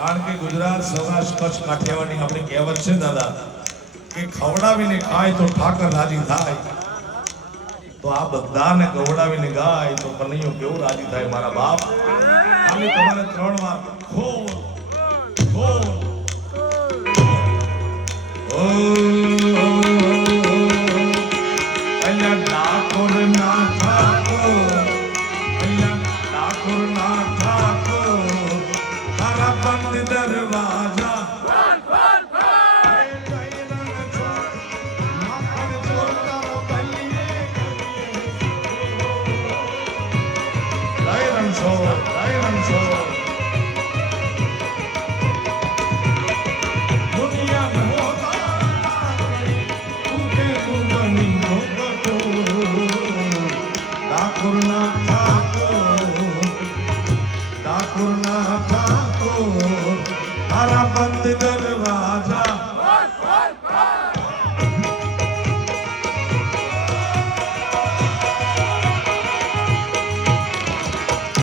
કારણ કે ગુજરાત સૌરાષ્ટ્ર કચ્છ કાઠિયાવાડની આપણી કહેવત છે દાદા કે ખવડાવીને ખાય તો ઠાકર રાજી થાય, તો આ બધાને ખવડાવીને ગાય તો કનૈયો કેવું રાજી થાય મારા બાપ. ખાલી તમારે 3 વાર ખોલ ખોલ ઓ અલ્યા ઠાકોર ના ઠાકોર, અલ્યા ઠાકોર ના ઠાકોર, તારા બંધ દરવાજા બંધ દરવાજા